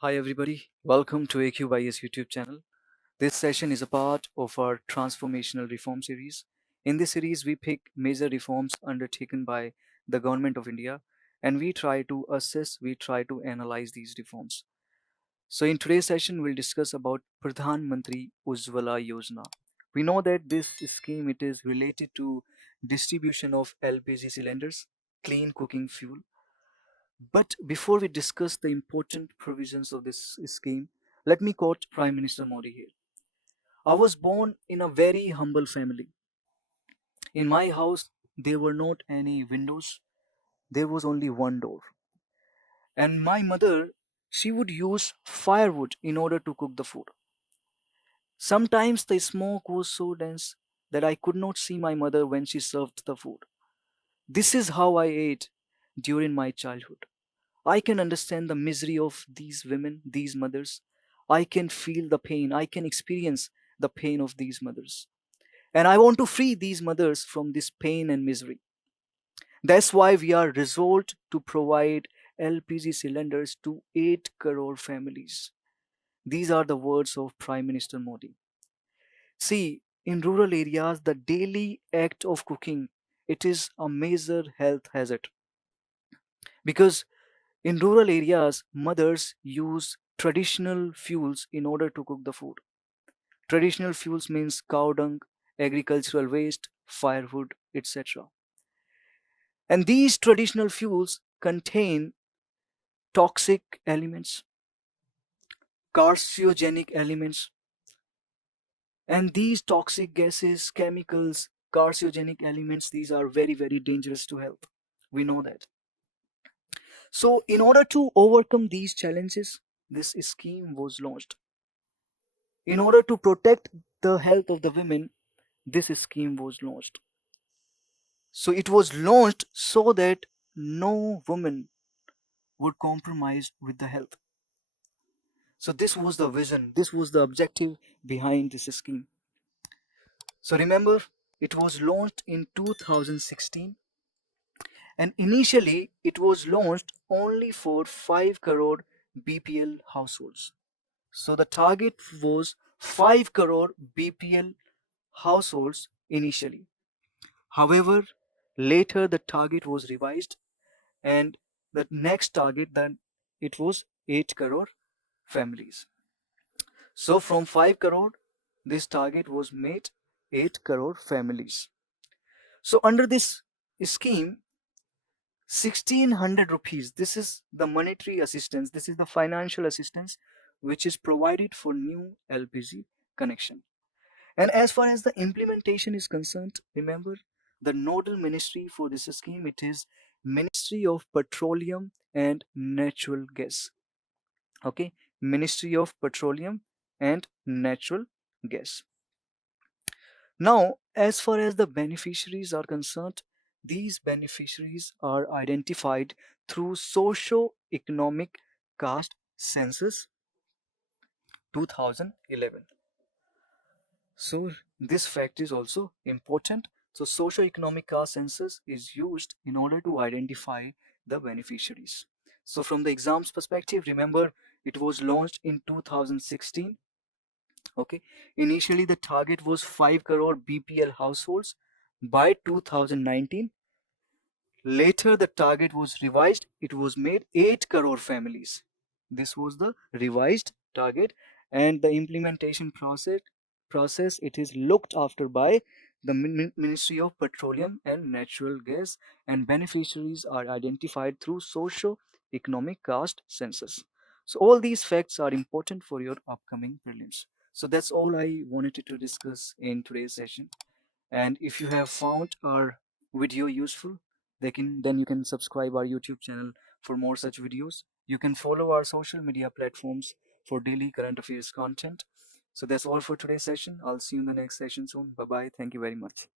Hi everybody, welcome to AQ IAS YouTube channel. This session is a part of our Transformational Reform series. In this series, we pick major reforms undertaken by the Government of India and we try to assess, we try to analyze these reforms. So in today's session, we'll discuss about Pradhan Mantri Ujjwala Yojana. We know that this scheme it is related to distribution of LPG cylinders, clean cooking fuel. But before we discuss the important provisions of this scheme, let me quote Prime Minister Modi here. I was born in a very humble family. In my house, there were not any windows, there was only one door. And my mother, she would use firewood in order to cook the food. Sometimes the smoke was so dense that I could not see my mother when she served the food. This is how I ate during my childhood. I can understand the misery of these women, these mothers. I can feel the pain. I can experience the pain of these mothers. And I want to free these mothers from this pain and misery. That's why we are resolved to provide LPG cylinders to 8 crore families. These are the words of Prime Minister Modi. See, in rural areas, the daily act of cooking, it is a major health hazard because in rural areas, mothers use traditional fuels in order to cook the food. Traditional fuels means cow dung, agricultural waste, firewood, etc. And these traditional fuels contain toxic elements, carcinogenic elements, and these toxic gases, chemicals, carcinogenic elements, these are very, very dangerous to health. We know that. So, in order to overcome these challenges, this scheme was launched. In order to protect the health of the women, this scheme was launched. So it was launched so that no woman would compromise with the health. So this was the vision, this was the objective behind this scheme. So remember, it was launched in 2016 and initially it was launched only for 5 crore BPL households. So the target was 5 crore BPL households initially. However, later the target was revised and the next target then it was 8 crore families. So from 5 crore, this target was made 8 crore families. So under this scheme, 1600 rupees, this is the monetary assistance, this is the financial assistance which is provided for new LPG connection. And as far as the implementation is concerned, remember the nodal ministry for this scheme, it is Ministry of Petroleum and Natural Gas. Okay, Ministry of Petroleum and Natural Gas. Now, as far as the beneficiaries are concerned, these beneficiaries are identified through socio-economic caste census 2011. So this fact is also important. So socio-economic caste census is used in order to identify the beneficiaries. So from the exams perspective, remember it was launched in 2016. Okay, initially the target was 5 crore BPL households by 2019. Later the target was revised. It was made 8 crore families. This was the revised target and the implementation process it is looked after by the Ministry of Petroleum and Natural Gas and beneficiaries are identified through socio-economic caste census. So all these facts are important for your upcoming prelims. So that's all I wanted to discuss in today's session. And if you have found our video useful, then you can subscribe our YouTube channel for more such videos. You can follow our social media platforms for daily current affairs content. So that's all for today's session. I'll see you in the next session soon. Bye bye. Thank you very much.